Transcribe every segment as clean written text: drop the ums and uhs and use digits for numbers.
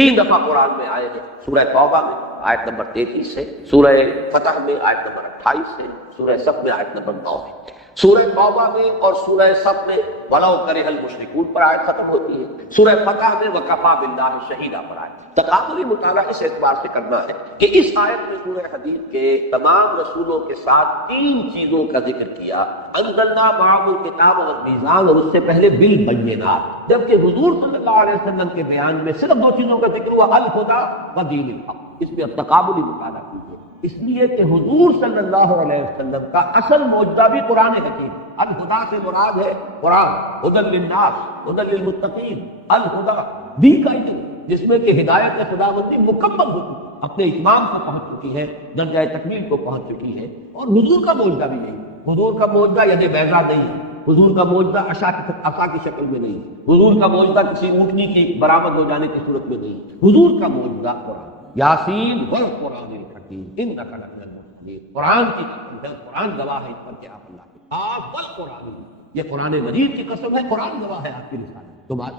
3 دفعہ قرآن میں آئے ہیں، سورہ توبہ میں آیت نمبر 33 سے، سورہ فتح میں آیت نمبر 28 سے، سورہ صف میں آیت نمبر 9 ہے۔ سورہ توبہ میں اور سورہ صف میں وَلَوْ كَرِهَ الْمُشْرِكُونَ پر آیت ختم ہوتی ہے، سورہ فتح میں وَكَفَىٰ بِاللَّهِ شَهِيدًا پر آیت۔ تقابلی مطالعہ اس اعتبار سے کرنا ہے کہ اس آیت میں سورہ حدید کے تمام رسولوں کے ساتھ 3 چیزوں کا ذکر کیا، انزلنا معهم الکتاب والمیزان، اور اس سے پہلے بالبینات، جبکہ حضور صلی اللہ علیہ وسلم کے بیان میں صرف 2 چیزوں کا ذکر ہوا، الہدی و دین الحق۔ اس میں تقابلی مطالعہ کیجیے، اس لیے کہ حضور صلی اللہ علیہ وسلم کا اصل معجزہ بھی قرآن حکیم، الہدی سے مراد ہے قرآن، ہدی للناس، ہدی للمتقین، الہدی دین کا علم، جس میں کہ ہدایت خداوندی مکمل ہو چکی، اپنے اتمام کو پہنچ چکی ہے، درجہ تکمیل کو پہنچ چکی ہے۔ اور حضور کا معجزہ بھی نہیں، حضور کا معجزہ ید بیضا نہیں، حضور کا معجزہ عصا کی شکل میں نہیں، حضور کا معجزہ کسی اونٹنی کی برآمد ہو جانے کی صورت میں نہیں، حضور کا معجزہ قرآن، یاسین والقرآن الحکیم انک لمن المرسلین، قرآن کی قسم ہے، قرآن گواہ ہے اس پر کہ آپ اللہ کے آپ والقرآن، یہ قرآن مجید کی قسم ہے، قرآن گواہ ہے آپ کی رسالت،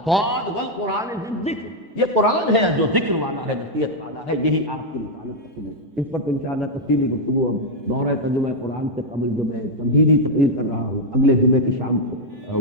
صاد والقرآن ذکر، یہ قرآن ہے جو ذکر والا ہے، نصیحت والا ہے، یہی آپ کی رسالت ہے۔ اس پر تو انشاءاللہ تفصیلی گفتگو ہم دورہ ترجمہ قرآن سے قبل جو میں تمہیدی تقریر کر رہا ہوں اگلے جمعے کی شام کو،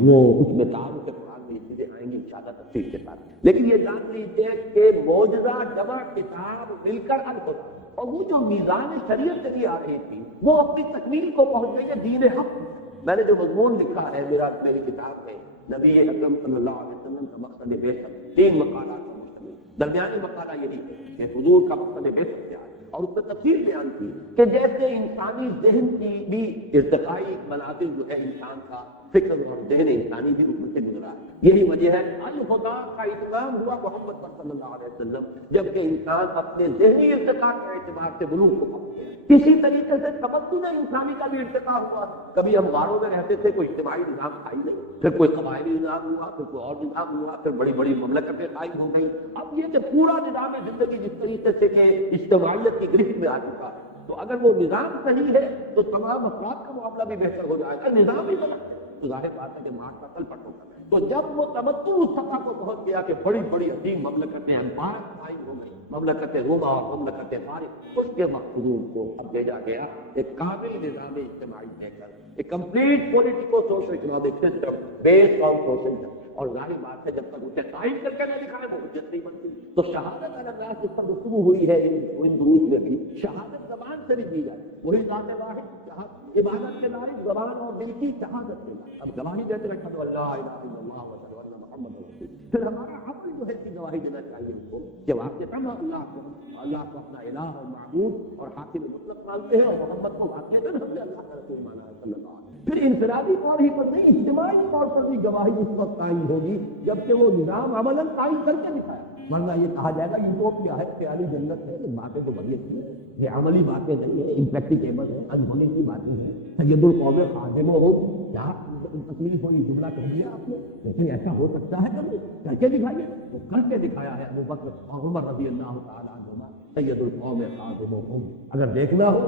وہ اس میں تعارف قرآن میں یہ چیزیں آئیں گی انشاءاللہ تفصیل کے ساتھ۔ لیکن یہ جان لیجیے کہ معجزہ جمع کتاب مل کر الہدی، اور وہ جو میزان شریعت چلی آ رہی تھی وہ اپنی تکمیل کو پہنچ گئی ہے دین حق۔ میں نے جو مضمون لکھا ہے میری کتاب میں، نبی اکرم صلی اللہ علیہ وسلم کا مقصد بعثت، 3 مقالات کا مشتمل، درمیانی مقالہ یہی ہے کہ حضور کا مقصد بعثت کیا ہے، اور اس میں تفصیل بیان کی کہ جیسے انسانی ذہن کی بھی ارتقائی منازل جو ہے، انسان کا فکر اور ذہن انسانی بھی اس سے گزرا ہے، یہی وجہ ہے الہدی کا اتمام ہوا محمد صلی اللہ علیہ وسلم، جبکہ انسان اپنے ذہنی ارتقاء کے اعتبار سے بلوغ کو پہنچ گیا۔ اسی طریقے سے تمدن انسانی کا بھی ارتقاء ہوا، کبھی ہم غاروں میں رہتے تھے، کوئی اجتماعی نظام تھا ہی نہیں، پھر کوئی قبائلی نظام ہوا، پھر کوئی اور نظام ہوا، پھر بڑی بڑی مملکتیں قائم ہو گئی۔ اب یہ کہ پورا نظام زندگی جس طریقے سے کہ اجتماعیت کی گرفت میں آ چکا ہے، تو اگر وہ نظام صحیح ہے تو تمام افراد کا معاملہ بھی بہتر ہو جائے گا، نظام ہی غلط ہے تو ظاہر بات ہے کہ معاشرہ تل پٹ ہوگا۔ تو جب وہ تمدن اس سطح کو پہنچ گیا کہ بڑی بڑی عظیم مملکتیں امپائر قائم ہو گئی، مملکت روما اور مملکت فارس، اس کے وقت حضور کو اب بھیجا گیا ایک کامل نظام اجتماعی دے کر، ایک complete politico social economic system based on social, اور ظاہر بات ہے جب تک اسے قائم کر کے نہ دکھائے وہ حجت نہیں بنتی۔ تو شہادت الناس جس پر گفتگو ہوئی ہے ان دروس میں بھی، شہادت زبان سے بھی دی جائے، وہی ذات واحد عبادت کے لائق زبان اور دل کی شہادت کے لائق، اب گواہی دیتے رکھا تو اللہ الہ الا اللہ و اشہد ان محمد رسول اللہ، پھر ہمارا عمل جو ہے کہ گواہی دینا چاہیے ان کو کہ واقعہ اللہ کو اپنا الہ اور معبود اور حاکم مطلق مانتے ہیں، اور محمد کو واقعہ ہم نے اللہ کا رسول مانا ہے صلی اللہ علیہ وسلم۔ پھر انفرادی طور ہی پر نہیں، اجتماعی طور پر بھی گواہی اس وقت قائم ہوگی جبکہ وہ نظام عملاً قائم کر کے دکھایا، ورنہ یہ کہا جائے گا یوٹوپیا ہے، خیالی جنت ہے، یہ باتیں تو بڑی اچھی ہیں، یہ عملی باتیں نہیں ہیں، امپریکٹیکیبل ہیں، انہونے کی باتیں ہیں، سید القوم خادم ہو، کیا تکلیف ہوئی جملہ کہہ دیا آپ نے، لیکن ایسا ہو سکتا ہے کبھی، کر کے دکھائیے، وہ کر کے دکھایا ہے ابو بکر اور عمر رضی اللہ تعالیٰ عنہما، سید القوم خادمہم، اگر دیکھنا ہو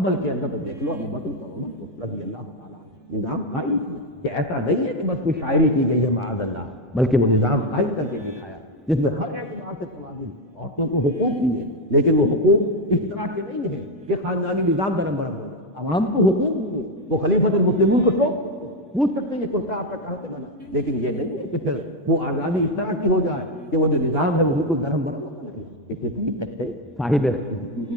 عمل کے اندر تو دیکھ لو ابو بکر اور عمر رضی اللہ تعالیٰ، نظام قائم کیا کہ ایسا نہیں ہے کہ بس کوئی شاعری کی گئی ہے معاذ اللہ، بلکہ وہ نظام قائم کر کے دکھایا جس میں ہر اعتبار سے توازن، عورتوں کو حقوق دیے، لیکن وہ حقوق اس طرح کے نہیں ہیں کہ خاندانی نظام درم برم ہو، عوام کو حقوق دیے، وہ خلیفۃ المسلمین کو شوق پوچھ سکتے ہیں یہ کرتا آپ کا کہاں سے بنا، لیکن یہ نہیں ہے کہ پھر وہ آزادی اس طرح کی ہو جائے کہ وہ جو نظام ہے وہ بالکل درم برم ہو جائے، اسی طریقے سے صاحب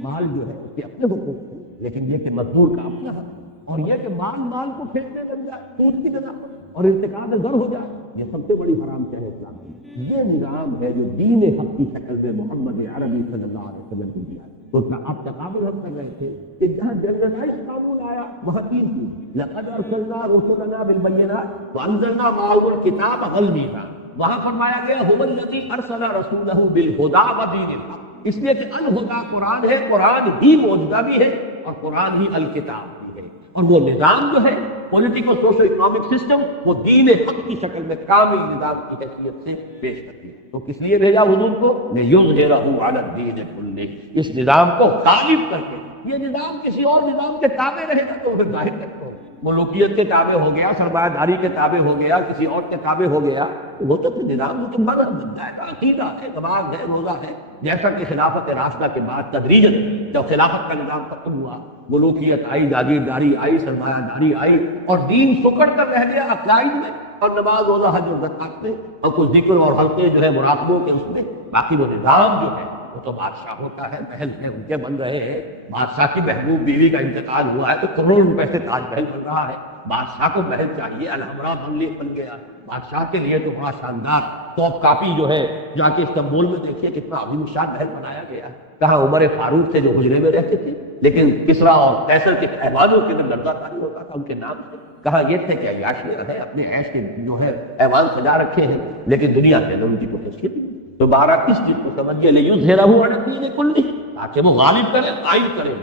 مال جو ہے اس کے اپنے حقوق ہیں، لیکن یہ کہ مزدور کا اپنا حق، اور یہ کہ مال کو کھینچنے بن جائے تو اس کی بنا اور ارتکاب گر ہو جائے، یہ سب سے بڑی حرام چاہے اسلام کی۔ یہ نظام ہے جو دین حق کی شکل میں محمد عربی صلی اللہ علیہ وسلم کو دیا ہے۔ تو اب تقابل ہم کر رہے تھے کہ جہاں جنرلائز قانون آیا وہاں 3 چیز، لقد ارسلنا رسلنا بالبینات وانزلنا معهم الکتاب والمیزان، وہاں فرمایا گیا هو الذی ارسل رسولہ بالہدی ودین الحق، اس لیے کہ الہدی قرآن ہے، قرآن ہی معجزہ بھی ہے اور قرآن ہی الکتاب بھی ہے، اور وہ نظام جو ہے پولیٹیکل سوشل اکنامک سسٹم وہ دین حق کی شکل میں کامل نظام کی حیثیت سے پیش کرتی ہے۔ تو کس لیے بھیجا حضور کو؟ لِیُظْہِرَہُ عَلَى الدِّینِ کُلِّهِ، اس نظام کو غالب کر کے۔ یہ نظام کسی اور نظام کے تابع رہے گا تو پھر ظاہر تک ہو، ملوکیت کے تابع ہو گیا، سرمایہ داری کے تابع ہو گیا، کسی اور کے تابع ہو گیا، وہ تو نظام تو مذہب بنتا ہے، عقیدہ ہے، نماز ہے، روزہ ہے. جیسا کہ خلافت راشدہ کے بعد تدریجاً جب خلافت کا نظام ختم ہوا، ملوکیت آئی، جاگیرداری آئی، سرمایہ داری آئی، اور دین سکڑ کر رہ گیا عقائد میں اور نماز روزہ حج اور زکات میں اور کچھ ذکر اور حلقے جو ہے مراقبوں کے اس میں. باقی وہ نظام جو ہے وہ تو بادشاہوں کا ہے، محل ہے ان کے بن رہے ہیں. بادشاہ کی محبوب بیوی کا انتقال ہوا ہے تو کروڑ روپے سے تاج محل بن رہا ہے. بادشاہ کو محل چاہیے، الحمرا بن گیا. بادشاہ کے لیے تو بڑا شاندار توپ کاپی جو ہے جا کے استنبول میں دیکھیے کتنا عظیم شان محل بنایا گیا. کہاں عمر فاروق سے جو حجرے میں رہتے تھے، لیکن کسرا اور قیصر کے ایوانوں کے اندر لڑزہ تاری ہوتا تھا ان کے نام سے. کہاں یہ تھے کہ عیاش میں رہے، اپنے عیش کے جو ہے ایوان سجا رکھے ہیں، لیکن دنیا کے اندر ان کی کوئی حیثیت نہیں. تو بارہ کس چیز کو سمجھیے لیظہرہ علی الدین کلہ، تاکہ وہ غالب کرے، قائم کرے.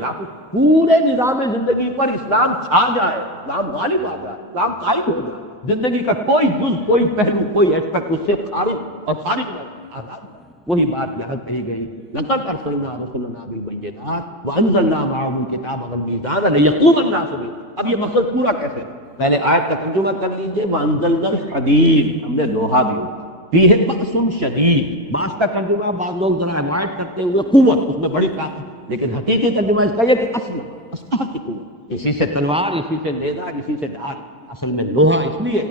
پورے نظام زندگی پر اسلام چھا جائے، اسلام غالب آ جائے، اسلام قائم ہو جائے. زندگی کا کوئی جز، کوئی پہلو، کوئی ایسپیکٹ اس سے خارج اور خارج نہ آزاد. وہی بات یہاں کہی گئی، لقد ارسلنا رسلنا بالبینات وانزلنا معهم الکتاب والمیزان لیقوم الناس بالقسط. اب یہ مقصد پورا کیسے؟ پہلے آیت کا ترجمہ کر لیجئے. وانزلنا الحدید، ہم نے لوہا بھی فیہ بأس شدید. باس کا ترجمہ بعض لوگ ذرا ایوائڈ کرتے ہوئے قوت، اس میں بڑی طاقت، لیکن حقیقی ترجمہ اس کا یہ کہ اسلحہ کی قوت. اسی سے تلوار، اسی سے نیزہ، اسی سے ڈھال. اصل میں لوہا اس لیے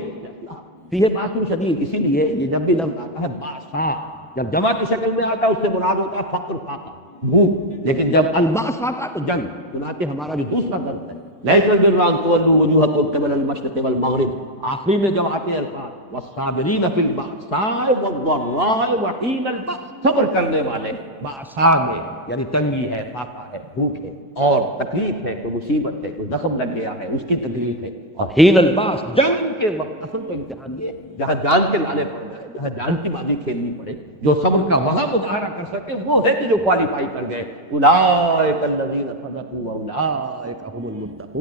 فیہ بأس شدید، اسی لیے یہ جب بھی لفظ آتا ہے باسا، جب جمع کی شکل میں آتا ہے اس سے مراد ہوتا ہے فقر، فاقہ، بھوک. لیکن جب الباس آتا تو جنگ. چنانچہ ہمارا جو دوسرا درس ہے لیس البر ان تولوا وجوهکم قبل المشرق والمغرب، آخری میں جب آتے ہیں الفاظ والصابرین فی البأساء والضراء وحین البأس، صبر کرنے والے بأساء میں یعنی تنگی ہے، فاقہ ہے، بھوک ہے اور تکلیف ہے، کوئی مصیبت ہے، کوئی زخم لگ گیا ہے اس کی تکلیف ہے. اور حین البأس جنگ کے وقت. اصل تو امتحان یہ جہاں جان کے لانے پڑ جائے، جہاں جان کی بازی کھیلنی پڑے، جو صبر کا وہاں مظاہرہ کر سکے وہ ہے کہ جو کوالیفائی کر گئے. اولئک الذین صدقوا واولئک هم المتقون.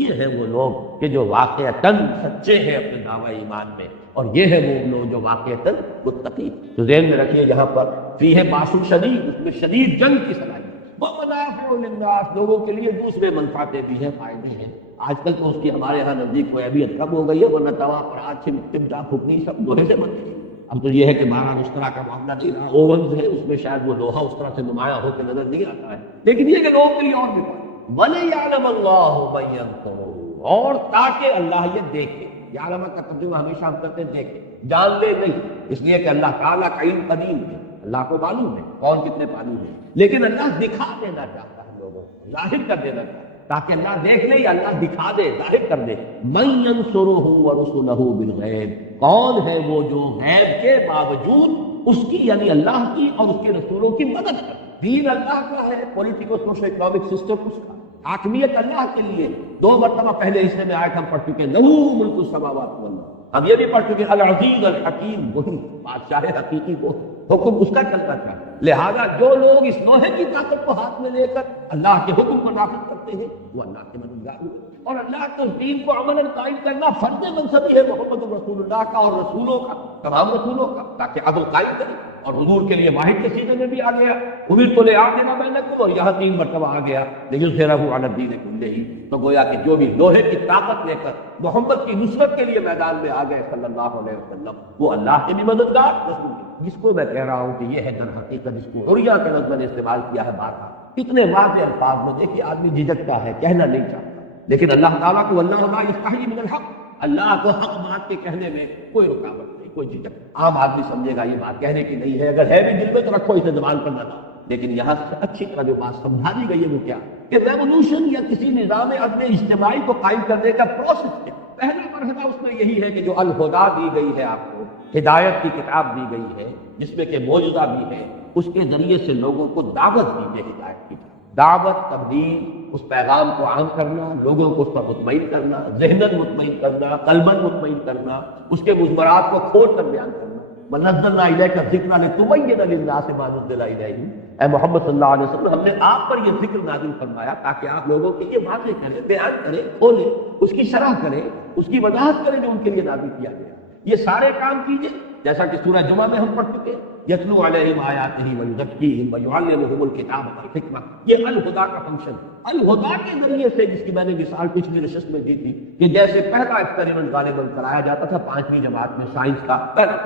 یہ ہے وہ لوگ کہ جو واقعتاً سچے ہیں اپنے دعوی ایمان میں، اور یہ ہے وہ لوگ جو واقعتاً متقی. تو ذہن میں رکھیے یہاں پر فیہ باس شدید، اس میں شدید جنگ کی صلاحیت. ومنافع للناس، لوگوں کے لیے دوسرے منفعتیں بھی ہیں، فائدے ہیں. آج کل تو اس کی ہمارے یہاں نزدیک کوئی کم ہو گئی ہے، ورنہ توا پر آج چمٹا پھکنی سب لوہے سے بنتی ہے. اب تو یہ ہے کہ مہارا اس طرح کا معاملہ نہیں رہا. اوونز ہے اس میں شاید وہ لوہا اس طرح سے نمایاں ہو کے نظر نہیں آتا ہے، لیکن یہ کہ لوگوں کے لیے اور بھی وَلِيَعْلَمَ اللَّهُ مَن يَنصُرُهُ، اور تاکہ اللہ یہ دیکھے. یعلم کا ترجمہ ہمیشہ ہم کرتے ہیں دیکھے، جان لے نہیں، اس لیے کہ اللہ تعالیٰ کا علم قدیم ہے، اللہ کو معلوم ہے کون کتنے پانی ہے، لیکن اللہ دکھا دینا چاہتا ہے لوگوں کو، ظاہر کر دینا چاہتا ہے تاکہ اللہ دیکھ لے یا اللہ دکھا دے، ظاہر کر دے. مَن يَنصُرُهُ وَرُسُلَهُ بِالْغَيْبِ، کون ہے وہ جو غیب کے باوجود اس کی یعنی اللہ کی اور اس کے رسولوں کی مدد کرے. دین اللہ کا ہے، پولیٹیکل سوشل اکنامک سسٹم اس کا، حاکمیت اللہ کے لیے. 2 مرتبہ پہلے حصے میں آیت ہم پڑھ چکے لہو ملک السماوات والارض. ہم یہ بھی پڑھ چکے العزیز الحکیم، وہی بادشاہ حقیقی وہ حکم اس کا چلتا تھا. لہذا جو لوگ اس لوہے کی طاقت کو ہاتھ میں لے کر اللہ کے حکم کو نافذ کرتے ہیں وہ اللہ کے مددگار ہوئے. اور اللہ کے دین کو عملاً قائم کرنا فرض منصبی ہے محمد رسول اللہ کا اور رسولوں کا، تمام رسولوں کا، تاکہ عدل قائم کرے. اور حضور کے لیے واحد کے سینے میں بھی آ گیا امیر تو لے آ دینا بینکم، اور یہاں 3 مرتبہ آ گیا لیظہرہ علی الدین کلہ. تو گویا کہ جو بھی لوہے کی طاقت لے کر محمد کی نصرت کے لیے میدان میں آ گئے صلی اللہ علیہ وسلم، وہ اللہ کے بھی مددگار، رسول کے. جس کو میں کہہ رہا ہوں کہ یہ ہے در حقیقت جس کو حریہ کا لفظ میں نے استعمال کیا ہے بارہا، اتنے واضح الفاظ میں. دیکھیے آدمی جھجکتا ہے، کہنا نہیں چاہتا، لیکن اللہ تعالیٰ کو اللہ لا یستحیی من الحق، اللہ کو حق بات کے کہنے میں کوئی رکاوٹ نہیں، کوئی جھجک. عام آدمی سمجھے گا یہ بات کہنے کی نہیں ہے، اگر ہے بھی دل میں تو رکھو اسے زبان پر نہ لاؤ. لیکن یہاں سے اچھی طرح جو بات سمجھا دی گئی ہے وہ کیا کہ ریولوشن یا کسی نظام عدل اجتماعی کو قائم کرنے کا پروسیس کیا. پہلا مرحلہ اس میں یہی ہے کہ جو الہدیٰ دی گئی ہے آپ کو، ہدایت کی کتاب دی گئی ہے جس میں کہ معجزہ بھی ہے، اس کے ذریعے سے لوگوں کو دعوت دیجیے. ہدایت کی دعوت، تبلیغ، اس پیغام کو عام کرنا، لوگوں کو اس پر مطمئن کرنا، ذہناً مطمئن کرنا، قلباً مطمئن کرنا، اس کے مضمرات کو کھول کر بیان کرنا. وَنَزَّلْنَا إِلَيْكَ الذِّكْرَ لِتُبَيِّنَ لِلنَّاسِ مَا نُزِّلَ إِلَيْهِمْ. اے محمد صلی اللہ علیہ وسلم، ہم نے آپ پر یہ ذکر نازل فرمایا تاکہ آپ لوگوں کے لیے واضح کریں، بیان کریں، کھولیں، اس کی شرح کریں، اس کی وضاحت کریں جو ان کے لیے نازل کیا گیا. یہ سارے کام کیجئے جیسا کہ سورہ جمعہ میں ہم پڑھ چکے یتلو علیہم آیاتہ ویزکیہم ویعلمہم الکتاب والحکمہ. یہ الہدیٰ کا فنکشن، الہدیٰ کے ذریعے سے، جس کی میں نے مثال پچھلی نشست میں دی تھی کہ جیسے پہلا ایکسپیریمنٹ غالباً کرایا جاتا تھا 5ویں جماعت میں سائنس کا پہلا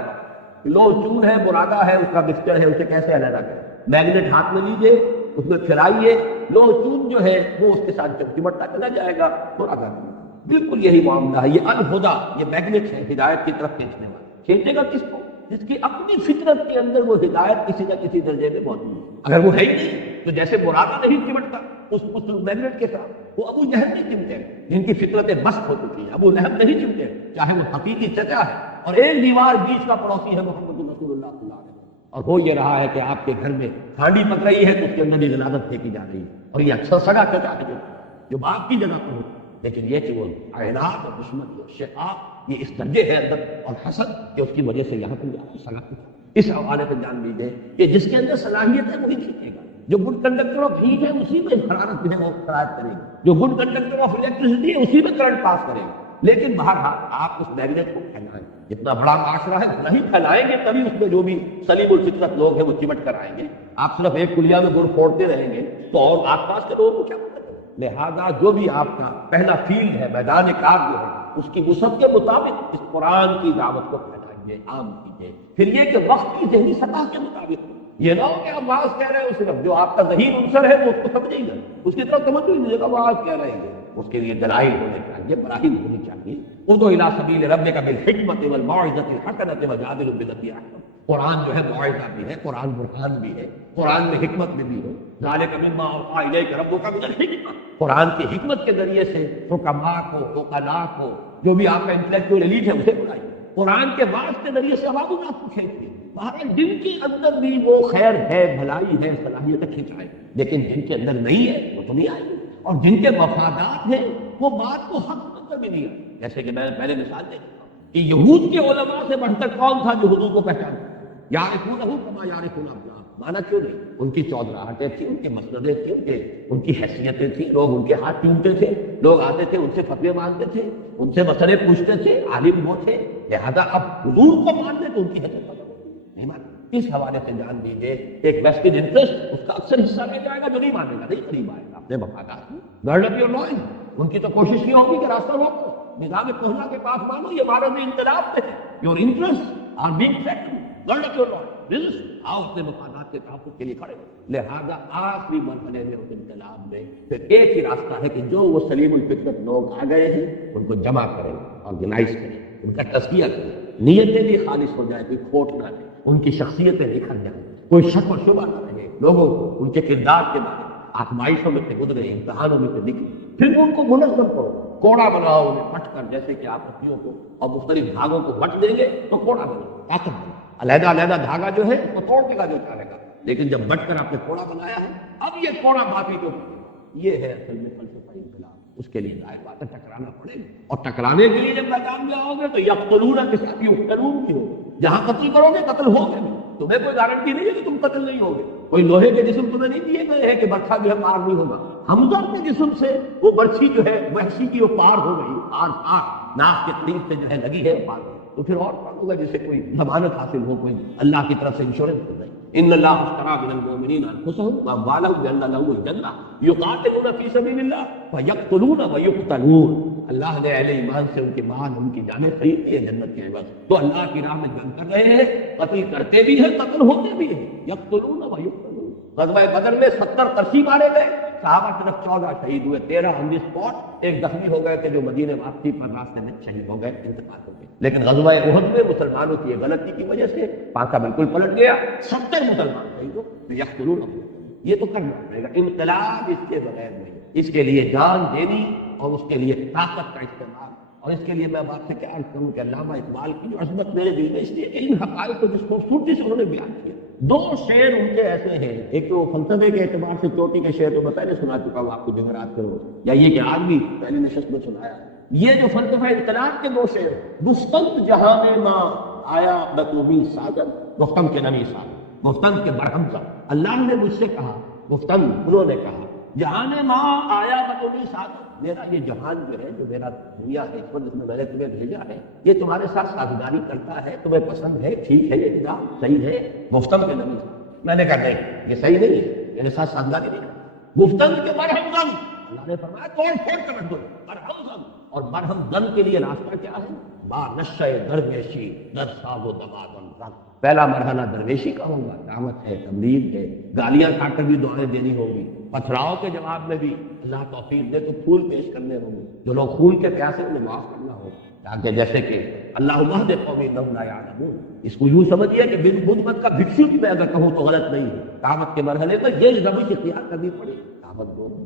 لوہ چون ہے، برادہ ہے، اس کا مکسچر ہے، اسے کیسے علیحدہ کریں؟ میگنیٹ ہاتھ میں لیجیے، اس میں پھرائیے، لوہ چون جو ہے وہ اس کے ساتھ چمٹتا چلا جائے گا، برادہ نہیں۔ بالکل یہی معاملہ ہے، یہ الہدیٰ، یہ میگنیٹ ہے ہدایت کی طرف کھینچنے والا۔ کھینچے گا کس کو؟ جس کی اپنی فطرت کے اندر وہ ہدایت کسی نہ کسی درجے میں موجود ہے۔ اگر وہ ہے ہی نہیں تو جیسے برادہ نہیں چمٹتا اس میگنیٹ کے ساتھ، وہ ابو جہل نہیں چمٹے جن کی فطرتیں مست ہو چکی ہیں، ابو لہب نہیں چمٹے چاہے وہ حقیقی چچا ہے اور ایک دیوار بیچ کا پڑوسی ہے محمد رسول اللہ صلی اللہ علیہ وسلم، اور ہو یہ رہا ہے کہ آپ کے گھر میں ہانڈی پک رہی ہے تو اس کے اندر یہ غلاظت پھینکی جا رہی ہے، اور یہ اچھا سگا چچا ہے جو باپ کی جگہ پر ہو، لیکن یہ کہ وہ اعنات اور دشمنی اور شقاق یہ اس درجے ہے اندر اور حسد کہ اس کی وجہ سے یہاں پر سگا۔ اس حوالے سے جان لیجیے کہ جس کے اندر صلاحیت ہے وہی کھینچے گا، جو گڈ کنڈکٹر آف ہیٹ ہے اسی میں حرارت ہے وہ شرائط کرے گا، جو گڈ کنڈکٹر آف الیکٹریسٹی ہے اسی میں کرنٹ پاس کرے گا۔ لیکن بہرحال آپ اس میگنیٹ کو پھیلائیں، جتنا بڑا معاشرہ ہے اتنا ہی پھیلائیں گے تبھی اس میں جو بھی سلیم الفطرت لوگ ہیں وہ چمٹ کر آئیں گے۔ آپ صرف ایک کلیا میں گڑ پھوڑتے رہیں گے تو اور آس پاس کے لوگوں کو کیا پتہ؟ لہذا جو بھی آپ کا پہلا فیلڈ ہے، میدان کار جو ہے، اس کی وسعت کے مطابق اس قرآن کی دعوت کو پھیلائیے، عام کیجیے۔ پھر یہ کہ وقت کی ذہنی سطح کے مطابق، یہ نہ ہو کہ آپ واعظ کہہ رہے ہو صرف جو آپ کا ذہین عنصر ہے وہ اس کو سمجھے گا، اس کی طرف توجہ نہیں دے گا، واعظ کہہ رہے ہیں، اس کے لیے دلائل ہونے چاہیے، براہین ہونی چاہیے۔ ادعو الی سبیل ربک بالحکمۃ والموعظۃ الحسنۃ وجادلهم بالتي هي احسن۔ قرآن جو ہے موعظہ بھی ہے، قرآن برہان بھی ہے، قرآن میں حکمت بھی ہے۔ ذالک مما اوحی الیک ربک من الحکمہ، قرآن کی حکمت کے ذریعے سے حکماء کو، عقلاء کو، جو بھی آپ کا انٹلیکچوئل ایلیٹ ہے اسے بلائیے۔ قرآن کے وعظ کے ذریعے سے عوام الناس کو کھینچیے۔ بہرحال جن کے اندر بھی وہ خیر ہے، بھلائی ہے، صلاحیت کھینچائے، لیکن جن کے اندر نہیں ہے وہ تو نہیں آئے گی، اور جن کے مفادات ہیں وہ بات کو حق کر بھی نہیں آئے۔ جیسے کہ میں نے پہلے مثال دے کہ یہود کے علماء سے بڑھ کر کون تھا جو حضور کو پہچانتا؟ یعرفونہ کما یعرفون ابناءہم، مانا کیوں نہیں؟ ان کی چودراہٹیں تھیں، ان کے مسندیں تھیں، ان کی حیثیتیں تھیں، لوگ ان کے ہاتھ چومتے تھے، لوگ آتے تھے ان سے فتوے مانگتے تھے، ان سے مسئلے پوچھتے تھے، عالم وہ تھے، لہذا اب حضور کو مانتے تو ان کی حیثیت نہیں مانتے۔ اس حوالے سے جان دیجیے ایک ویسٹڈ انٹرسٹ اس کا اکثر حصہ لے جائے گا، جو نہیں مانے گا، نہیں قریب آئے گا اپنے مفادات میں۔ گرڈ اپ یور لوئنز، ان کی تو کوشش یہ ہوگی کہ راستہ روکو، نظام کہنا کے پاس مانو، یہ بھارت میں انقلاب میں ہے، your interest are being threatened, gird up your loins, آؤ اپنے مفادات کے تحفظ کے لیے کھڑے۔ لہذا آخری مرحلے میں اس انقلاب میں پھر ایک ہی راستہ ہے کہ جو وہ سلیم الفطرت لوگ آ گئے ہیں ان کو جمع کریں، آرگنائز کریں، ان کا تزکیہ کریں، نیتیں بھی خالص ہو جائے، کوئی کھوٹ نہ رہے، ان کی شخصیتیں نکھر جائیں، کوئی شک و شبہ نہ رہے، لوگوں کو ان کے کردار کے بارے میں آزمائشوں میں سے گزرے، امتحانوں میں سے نکلے، پھر ان کو منظم کرو، کوڑا بناؤ انہیں پٹ کر، جیسے کہ آپ پتیوں کو اور مختلف دھاگوں کو بٹ دیں گے تو کوڑا بناؤ، طاقت بناؤ، علیحدہ علیحدہ دھاگا جو ہے وہ توڑ دے گا جو چاہے گا، لیکن جب بٹ کر آپ نے کوڑا بنایا ہے اب یہ کوڑا باقی کو، یہ ہے اصل میں فلسفہ انقلاب۔ اس کے لیے ظاہر بات ہے ٹکرانا پڑے گا، اور ٹکرانے کے لیے جب میدان میں آؤ گے تو یقتلون کے ساتھ یقتلون بھی ہوگا، جہاں قتل کرو گے قتل ہوگے بھی، تمہیں کوئی گارنٹی نہیں ہے کہ تم قتل نہیں ہوگے، کوئی لوہے کے جسم تمہیں نہیں دیے گئے ہیں کہ برکھا جو ہے پار نہیں ہوگا، حمزہ کے جسم سے وہ برچھی جو ہے وحشی کی وہ پار ہو گئی، پار ناک کے قریب سے جو ہے لگی ہے پار، تو پھر اور کون ہوگا جسے کوئی ضمانت حاصل ہو، کوئی اللہ کی طرف سے انشورنس ہو گئی۔ ان اللہ اشترى من المؤمنین انفسهم واموالهم بان لهم الجنہ یقاتلون فی سبیل اللہ فیقتلون ویقتلون، اللہ نے اہل ایمان سے ان کے مال، ان کی جانیں خرید لی ہیں جنت کے عوض، تو اللہ کی راہ میں جنگ کر رہے ہیں، قتل کرتے بھی ہیں، قتل ہوتے بھی ہیں، یقتلون ویقتلون۔ غزوہ بدر میں 70 ترسی مارے گئے، صحابہ طرف 14 شہید ہوئے، 13 آن دی اسپاٹ، ایک زخمی ہو گئے تھے جو مدینے واپسی پر راستے میں شہید ہو گئے، انتقال ہو گئے۔ لیکن غزوہ احد میں مسلمانوں کی غلطی کی وجہ سے پانکا بالکل پلٹ گیا، 70 مسلمان شہید ہوئے، یقتلون۔ یہ تو کرنا پڑے گا، انقلاب اس کے بغیر نہیں، اس کے لیے جان دینی اور اس کے لیے طاقت کا استعمال، اور اس کے لیے میں آپ سے کیا عرض کروں کہ علامہ اقبال کی جو عظمت میرے دل میں اس لیے کہ ان حقائق کو جس خوبصورتی سے انہوں نے بیان کیا، 2 شعر ان کے ایسے ہیں، ایک تو فلسفے کے اعتبار سے چوٹی کے شعر تو میں پہلے سنا چکا ہوں آپ کو جمعرات کرو، یا یہ کہ آج بھی پہلی نشست میں سنایا، یہ جو فلسفہ انقلاب کے 2 شعر، گفتند جہاں میں ماں آیا بتوبی ساجد، گفتند کے نمی ساجد، گفتند کے برہم سا، اللہ نے مجھ سے کہا، گفتند انہوں نے کہا، جہاں ماں آیا بتوبی ساجد، میرا یہ جہان جو ہے، جو میرا دنیا ہے، اس پر جس میں نے تمہیں بھیجا ہے، یہ تمہارے ساتھ سازگاری کرتا ہے، تمہیں پسند ہے، ٹھیک ہے، یہ نظام صحیح ہے، گفتند کے نمی سا۔ میں نے کہا نہیں، یہ صحیح نہیں ہے، میرے ساتھ سازگاری نہیں کرتا، گفتند کے برہم زن، اللہ نے فرمایا توڑ پھوڑ کر رکھ دو، برہم زن، اور مرہم زن کے لیے راستہ کیا ہے؟ با نشہ درویشی در ساز و دمادن رنگ، پہلا مرحلہ درویشی کا ہوگا، دعوت ہے، تبلیغ ہے، گالیاں کھا کر بھی دعائیں دینی ہوگی، پتھراؤ کے جواب میں بھی اللہ توفیق دے تو پھول پیش کرنے ہوں گے، جو لوگ خون کے پیاسے انہیں معاف کرنا ہوگا، تاکہ جیسے کہ اللہ اہد قوم انہم لا یعلمون، اس کو یوں سمجھیے کہ بن بدھ مت کا بھکشو بھی میں اگر کہوں تو غلط نہیں ہے، دعوت کے مرحلے پر یہ روش اختیار کرنی پڑے،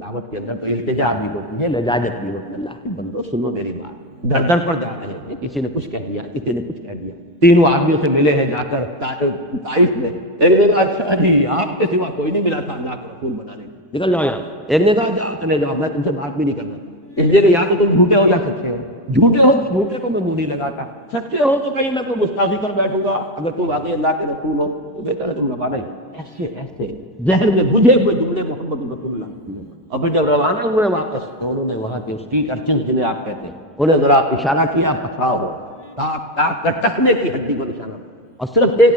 دعوت کے اندر تو التجا بھی ہوتی ہے، لجاجت بھی ہوتی ہے، اللہ کے بندو سنو میری بات، در در پر جا رہے ہیں، کسی نے کچھ کہہ دیا، کسی نے کچھ کہہ دیا، تینوں آدمیوں سے ملے ہیں جا کر طائف میں، ایک نے کہا اچھا جی آپ کے سوا کوئی نہیں ملا تھا اللہ کے رسول بنانے، نکل جاؤ یہاں، ایک نے کہا جاؤ چلے جاؤ میں تم سے بات بھی نہیں کرنا، اس لیے کہ یا تو تم جھوٹے ہو یا سچے ہو، جھوٹے ہو تو جھوٹے کو میں منہ نہیں لگاتا، سچے ہو تو کہیں میں کوئی مستعفی کر بیٹھوں گا، اگر تم واقعی اللہ کے رسول ہو تو بہتر ہے تم روانہ ہی، ایسے ایسے ذہن میں بجھے ہوئے جملے محمد رسول اللہ کی، اور پھر جب روانہ ہوئے واپس انہوں نے وہاں کے اسٹریٹ ارچنز جنہیں آپ کہتے ہیں انہیں ذرا اشارہ کیا، پتھراؤ ہو، تاک تاک کر ٹکنے کی ہڈی کو نشانہ، اور صرف ایک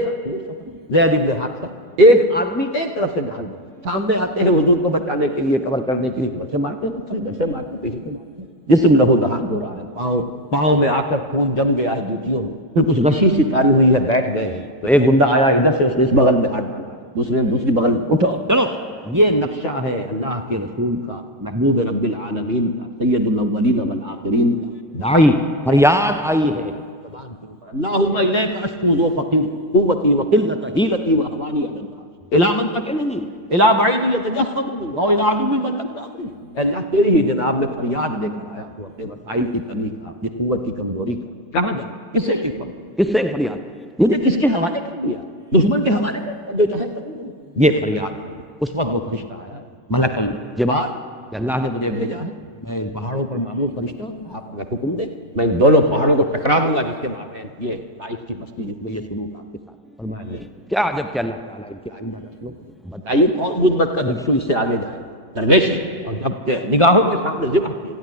زید بن حارثہ ایک آدمی ایک طرف سے ڈال دو، سامنے آتے ہیں حضور کو بچانے کے لیے، کور کرنے کے لیے، ادھر سے مارتے ہیں ادھر سے مارتے ہیں، پیچھے سے مارتے ہیں، جسم لہو لہان ہو رہا ہے، پاؤں میں آ کر خون جم گیا ہے جوتیوں میں، پھر کچھ غشی سی تاری ہوئی ہے، بیٹھ گئے ہیں، تو ایک گنڈا آیا ادھر سے، اس نے اس بغل میں ہاتھ ڈالا، دوسرے نے دوسری بغل میں، اٹھو چلو، یہ نقشہ ہے اللہ کے رسول کا، محبوب رب العالمین کا، سید الاولین والآخرین کا، داعی فریاد آئی ہے زبان کے اوپر، اللہم الیک اشکو ذو فقیر قوتی وقلت حیلتی واحوانی علی الناس الی من تکلنی الی بعید یتجسمنی و الی عدو من تقربنی، اے اللہ تیری ہی جناب میں فریاد لے کر آیا ہوں اپنے وسائل کی کمی کا، اپنی قوت کی کمزوری کا، کہاں جانا، کس سے کس سے فریاد، مجھے کس کے حوالے کر دیا، دشمن کے حوالے کر جو چاہے کر، یہ فریاد ہے۔ اس وقت وہ فرشتہ آیا ملک الجبال کہ اللہ نے مجھے بھیجا ہے، میں ان پہاڑوں پر معمور فرشتہ ہوں، آپ کا حکم دیں میں ان دونوں پہاڑوں کو ٹکرا دوں گا جس کے مابین یہ طائف کی بستی جس میں یہ شروع آپ کے ساتھ، فرمایا نہیں، کیا عجب کہ اللہ تعالیٰ ان کی آئندہ رسلوں، بتائیے کون بدمت کا دشمن اس سے آگے جائے، درویش، اور جب کہ نگاہوں کے سامنے ذبح کی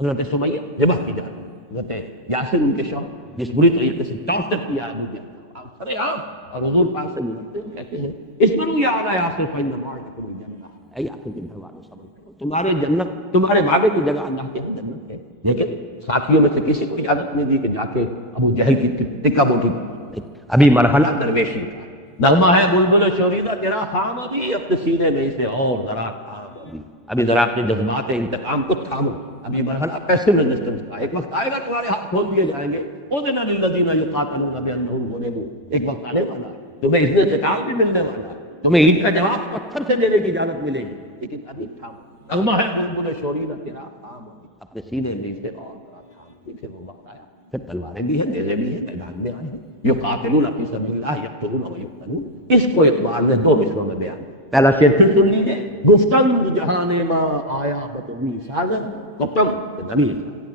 حضرت سمیہ ذبح کی جاتی، حضرت یاسر ان کے شوق جس بری طریقے سے ٹارچر کیا ہے مجھے ارے آپ، اور حضور پاک سے ملتے ہیں کہتے ہیں اس پر بھی آ رہا ہے یاسر فإن موعدکم الجنہ، اے یاسر کے گھر والوں صبر کرو، تمہارے جنت تمہارے وعدے کی جگہ اللہ کی جنت ہے، لیکن ساتھیوں میں سے کسی کو اجازت نہیں دی کہ جا کے ابو جہل کی ٹکا بوٹی، ابھی مرحلہ درویشی کا نغمہ ہے، بلبل شوریدہ تیرا خام ابھی اپنے سینے میں اسے اور ذرا تھام ابھی ذرا اپنے جذبات انتقام کو تھامو، ابھی مرحلہ پیسو ریزسٹنس کا، ایک وقت آئے گا تمہارے ہاتھ کھول دیے جائیں گے، اذن للذین یقاتلون بانہم ظلموا، ایک وقت آنے والا ہے تمہیں اذن انتقام بھی ملنے والا ہے، تمہیں اینٹ کا جواب پتھر سے دینے کی اجازت ملے گی، لیکن ابھی تھامو، نغمہ ہے بلبل شوریدہ تیرا خام اپنے سینے میں اسے اور ذرا تھام، پھر وہ وقت آیا، پھر تلواریں بھی ہیں، نیزے بھی ہیں، میدان میں آئے ہیں، یقاتلون فی سبیل اللہ یقتلون و یقتلون، اس کو اقبال نے دو مصروں میں بیان، پہلا شعر پھر سن لیجیے، گفتم جہان ما آیا بتمی سازن، گفتم نبی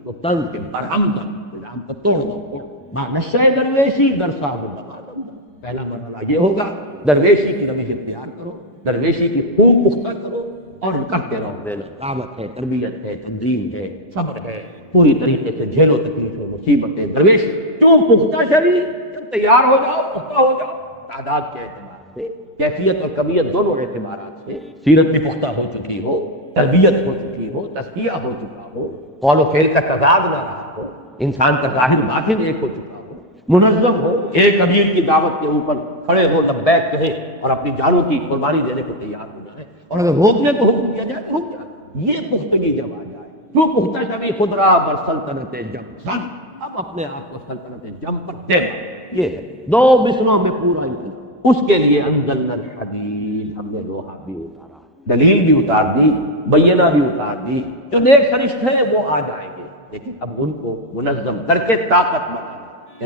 گفتم کہ برہم تن نظام کا توڑ دو، ماں نشہ درویشی در صاحب نمازم، پہلا مرحلہ یہ ہوگا درویشی کی روش اختیار کرو، درویشی کی خوب پختہ کرو، اور کرتے رہو، دینا دعوت ہے، تربیت ہے، تنظیم ہے، صبر ہے، پوری طریقے سے جھیلو تکلیف و مصیبتیں، درویش کیوں پختہ شریف، جب تیار ہو جاؤ پختہ ہو جاؤ، تعداد کے اعتبار سے، کیفیت اور کمیت دونوں اعتبارات سے، سیرت بھی پختہ ہو چکی ہو، تربیت ہو چکی ہو، تزکیہ ہو چکا ہو، قول و فعل کا تضاد نہ رہا ہو، انسان کا ظاہر باطن ایک ہو چکا ہو، منظم ہو، ایک امیر کی دعوت کے اوپر کھڑے ہو لبیک کہیں اور اپنی جانوں کی قربانی دینے کو تیار ہو جائے، اور اگر روکنے کو حکم دیا جائے تو رک جائے، یہ پختگی جب آ جائے، کیوں پختہ شبی خدرا بر سلطنت جم سن، اب اپنے آپ کو سلطنت جم پر دے، یہ ہے دو مصروں میں پورا انقلاب، اس کے لیے انزلنا الحدید، ہم نے لوہا بھی اتارا، دلیل بھی اتار دی، بینہ بھی اتار دی، جو نیک سرشت ہیں وہ آ جائیں گے، لیکن اب ان کو منظم کر کے طاقت بنانا،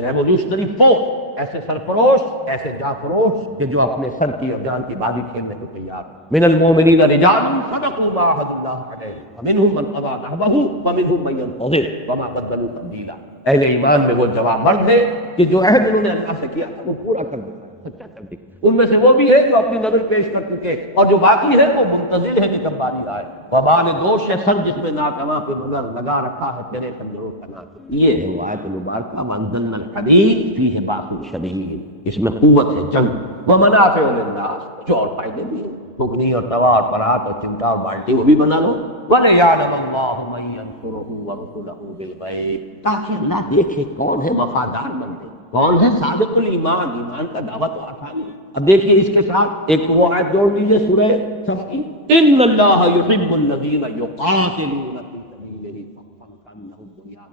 ریولیوشنری فورس، ایسے سرفروش، ایسے جافروش کہ جو اپنے سر کی اور جان کی بازی کھیلنے کو تیار، من المؤمنین رجال صدقوا ما عاهدوا الله علیہ ومنهم من قضى نحبه ومنهم من ينتظر وما بدلوا تبدیلا، اہل ایمان میں وہ جوان مرد ہے کہ جو عہد انہوں نے اللہ سے کیا وہ پورا کر دیا، سچا کر دیا، ان میں سے وہ بھی ہے جو اپنی نظر پیش کر چکے، اور جو باقی ہے وہ منتظر ہے کہ کب باری آئے، وبال دوش ہے سر جس میں ناکما پہ نظر لگا رکھا ہے تیرے کمزوروں کا ناچ، یہ ہے وہ آیت مبارکہ وانزلنا الحدید فیہ باس شدید، اس میں قوت ہے جنگ، ومنافع للناس، جو اور فائدے بھی ہیں، ٹوکری اور توا اور پرات اور چمٹا اور بالٹی وہ بھی بنا لو، وَلِيَعْلَمَ اللَّهُ مَن يَنصُرُهُ وَرُسُلَهُ بِالْغَيْبِ، تاکہ اللہ دیکھے کون ہے وفادار بندے، کون ہے صادق الایمان، ایمان کا دعویٰ تو آسان ہے۔ اب دیکھیے اس کے ساتھ ایک وہ آیت جوڑ لیجیے سورہ صف کی، ان اللہ یحب الذین یقاتلون فی سبیلہ صفا کانہم بنیان۔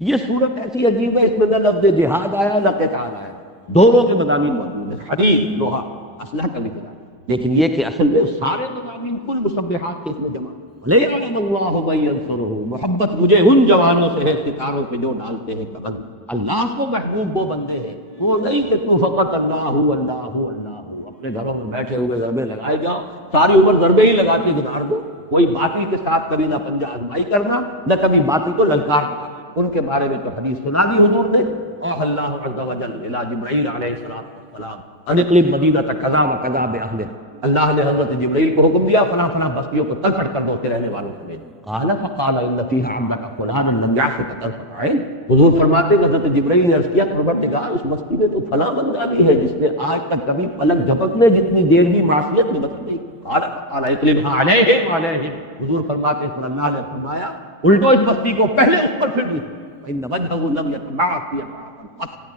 یہ صورت ایسی عجیب ہے، اس میں نہ لفظ جہاد آیا نہ قتال آیا، دونوں کے مضامین موجود ہیں، حدید لوہا اسلحہ کا ذکر ہے، لیکن یہ کہ اصل میں سارے مضامین کل مسبحات کے اس میں جمع۔ لِيَعْلَمَ اللَّهُ مَن يَنصُرُهُ، محبت مجھے ان جوانوں سے ہے ستاروں پہ جو ڈالتے ہیں قدم۔ اللہ کو محبوب وہ بندے ہیں، وہ نہیں کہ تو فقط اللہ اللہ اللہ اپنے گھروں میں بیٹھے ہوئے ضربے لگائے جاؤ، ساری عمر ضربے ہی لگاتے گزار دو، کوئی باطل کے ساتھ کبھی نہ پنجہ آزمائی کرنا، نہ کبھی باطل کو للکار کرنا۔ ان کے بارے میں تو حدیث سنا دی حضور نے، اوحى اللہ عز وجل الی جبرائیل علیہ السلام ان اقلب مدینہ کذا و کذا باہلہ، اللہ نے حضرت جبرائیل کو حکم دیا فلاں فلاں بستیوں کو تل پٹ کر دو کے رہنے والوں کو بھیجو۔ قال فقال ان فیھا عبدک فلانا لم یعصک طرفۃ عین، حضور فرماتے ہیں حضرت جبرائیل نے عرض کیا پروردگار اس بستی میں تو فلاں بندہ بھی ہے جس نے آج تک کبھی پلک جھپکنے جتنی دیر بھی معصیت میں بستی نہیں۔ قال فقال اقلبھا علیہم علیہم، حضور فرماتے ہیں اللہ نے فرمایا الٹو اس بستی کو پہلے اس پر پھر دیجیے، فإن وجهه لم يتبعث في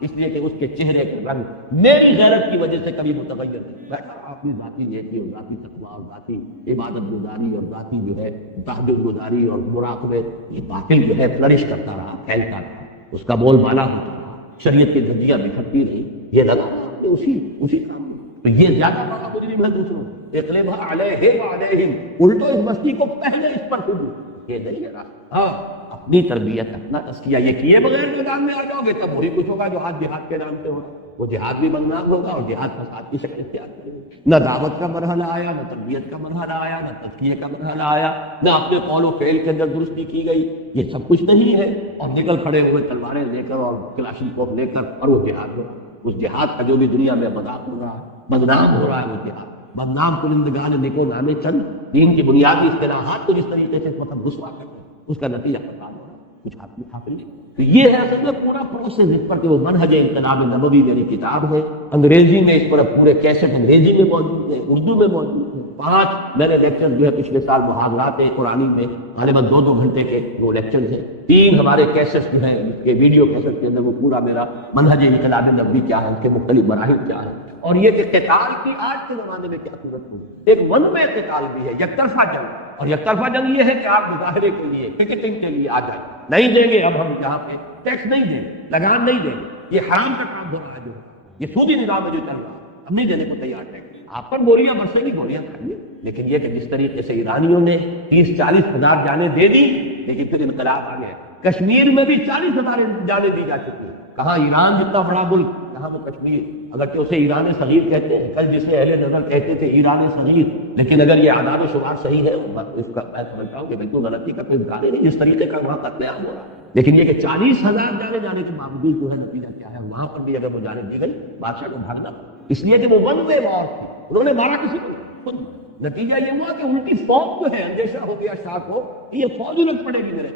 اس لیے کہ اس کے چہرے کا رنگ میری غیرت کی وجہ سے کبھی متغیر نہیں۔ بیٹھا اپنی ذاتی نیکی اور ذاتی تقویٰ اور ذاتی عبادت گزاری اور ذاتی جو ہے تہجد گزاری اور مراقبے، یہ باطل جو ہے فلرش کرتا رہا، پھیلتا رہا، اس کا بول بالا ہوتا رہا، شریعت کی دھجیاں بکھرتی رہی، یہ لگا کہ اسی کام میں تو یہ زیادہ بڑا مجرم ہے دوسروں۔ اقلبھا علیہم علیہم، الٹو اس بستی کو پہلے اس پر پھر یہ نہیں ہے راستہ۔ ہاں اپنی تربیت اپنا تزکیہ یہ کیے بغیر میدان میں آ جاؤ گے تب وہی کچھ ہوگا جو آج جہاد کے نام سے ہوگا، وہ جہاد بھی بدنام ہوگا اور جہاد فساد کی شکل اختیار کرے گا۔ نہ دعوت کا مرحلہ آیا، نہ تربیت کا مرحلہ آیا، نہ تزکیے کا مرحلہ آیا، نہ اپنے قول و فعل کے اندر درستی کی گئی، یہ سب کچھ نہیں ہے، اور نکل کھڑے ہوئے تلواریں لے کر اور کلاشنکوف لے کر، اور وہ جہاد ہو، اس جہاد کا جو بھی دنیا میں مذاق ہو رہا ہے، بدنام ہو رہا ہے وہ جہاد، بدنام کنندگان نیکو نامے چند دین کی بنیادی اصطلاحات کو جس طریقے سے مطلب رسوا کرتے ہیں، اس کا نتیجہ پتا نہیں کچھ حاصل نہیں۔ تو یہ ہے اصل میں پورا پروسیس اس پر کہ وہ منہج انقلاب نبوی میری کتاب ہے، انگریزی میں اس پر پورے کیسٹ انگریزی میں موجود ہے، اردو میں موجود ہے، 5 میں نے لیکچر جو ہے پچھلے سال محاضرات قرآنی میں غالباً 2 گھنٹے کے وہ لیکچرز ہیں، 3 ہمارے کیسٹ جو ہیں اس کے ویڈیو کیسٹ کے اندر وہ پورا میرا منہج انقلاب نبوی کیا ہے، اس کے مختلف مراحل کیا ہے، اور یہ کہ قتال کی آج کے زمانے میں کیا صورت ہوئی۔ ایک ون وے قتال بھی ہے، یک طرفہ جنگ، اور یک طرفہ جنگ یہ ہے کہ آپ مظاہرے کے لیے پکیٹنگ کے لیے آ جائیں، نہیں دیں گے اب ہم یہاں پہ ٹیکس نہیں دیں گے، لگان نہیں دیں گے، یہ حرام کا کام ہو رہا ہے، جو یہ سودی نظام ہے جو چل رہا ہے، ہم نہیں دینے کو تیار ٹیکس، آپ پر گولیاں برسے گی گولیاں کھائیے، لیکن یہ کہ جس طریقے سے ایرانیوں نے 30-40 ہزار جانیں دے دی، لیکن پھر انقلاب آ گیا، کشمیر میں بھی 40 ہزار جانیں دی جا چکی ہیں، کہاں ایران جتنا بڑا ملک، کہاں وہ کشمیر، اگرچہ اسے ایران صغیر کہتے ہیں، کل جسے اہل نظر کہتے تھے ایران صغیر، لیکن اگر یہ اعداد و شمار صحیح ہے اس کا میں سمجھتا ہوں کہ بالکل غلطی کا کوئی امکان ہی نہیں، جس طریقے کا وہاں قتل عام ہو رہا ہے، لیکن یہ کہ 40,000 جانے کے باوجود جو ہے نتیجہ کیا ہے، وہاں پر بھی اگر وہ جانب دی گئی بادشاہ کو بھاگنا، اس لیے کہ وہ ون وے وار تھی، انہوں نے مارا کسی کو خود، نتیجہ یہ ہوا کہ ان کی فوج جو ہے اندیشہ ہو گیا شاہ کو کہ یہ فوج الٹ پڑے گی میرے،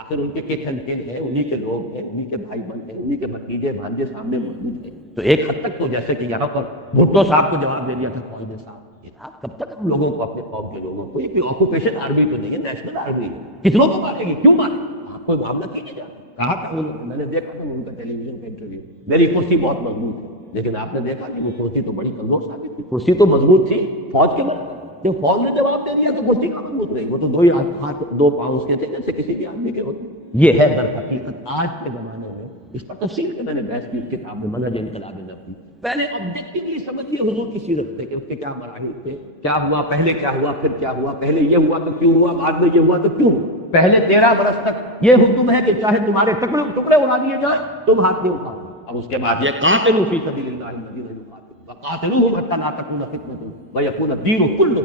آخر ان کے کن ہیں، انہی کے لوگ ہیں، انہی کے بھائی بہن ہیں، انہی کے بھتیجے بھانجے سامنے موجود ہیں، تو ایک حد تک تو جیسے کہ یہاں پر بھٹو صاحب کو جواب دے دیا تھا فوج نے صاحب، یہ صاحب کب تک ہم لوگوں کو اپنے قوم کے لوگوں کو، یہ کوئی آکوپیشن آرمی تو نہیں ہے، نیشنل آرمی ہے، کتنوں کو مارے گی، کیوں مارے، آپ کوئی معاملہ کیجیے جا، کہا تھا میں نے دیکھا تھا ان کا ٹیلی ویژن کا انٹرویو، میری کرسی بہت مضبوط ہے، لیکن آپ نے دیکھا کہ وہ کرسی تو بڑی کمزور ثابت تھی، کرسی تو مضبوط تھی فوج کے وقت، جب فوج نے جواب دے دیا تو کرسی کا مضبوط رہی، وہ تو 2 ہاتھ 2 پاؤں اس کے تھے جیسے کسی بھی آدمی کے ہوتے، یہ ہے در حقیقت آج کے زمانے میں، اس پر تفصیل کے میں نے بحث کی اس کتاب میں منہج انقلاب نبوی، پہلے آبجیکٹیولی سمجھیے حضور کی سیرت سے کہ اس کے کیا مراحل تھے، کیا ہوا پہلے، کیا ہوا پھر کیا ہوا، پہلے یہ ہوا تو کیوں ہوا، بعد میں یہ ہوا تو کیوں، پہلے 13 برس تک یہ حکم ہے کہ چاہے تمہارے ٹکڑے اڑا دیے جائیں تم ہاتھ نہیں اٹھاؤ، اب اس کے بعد یہ قاتلوا فی سبیل اللہ الذین یقاتلونکم وقاتلوہم حتی لا تکون فتنۃ ویکون الدین کلہ،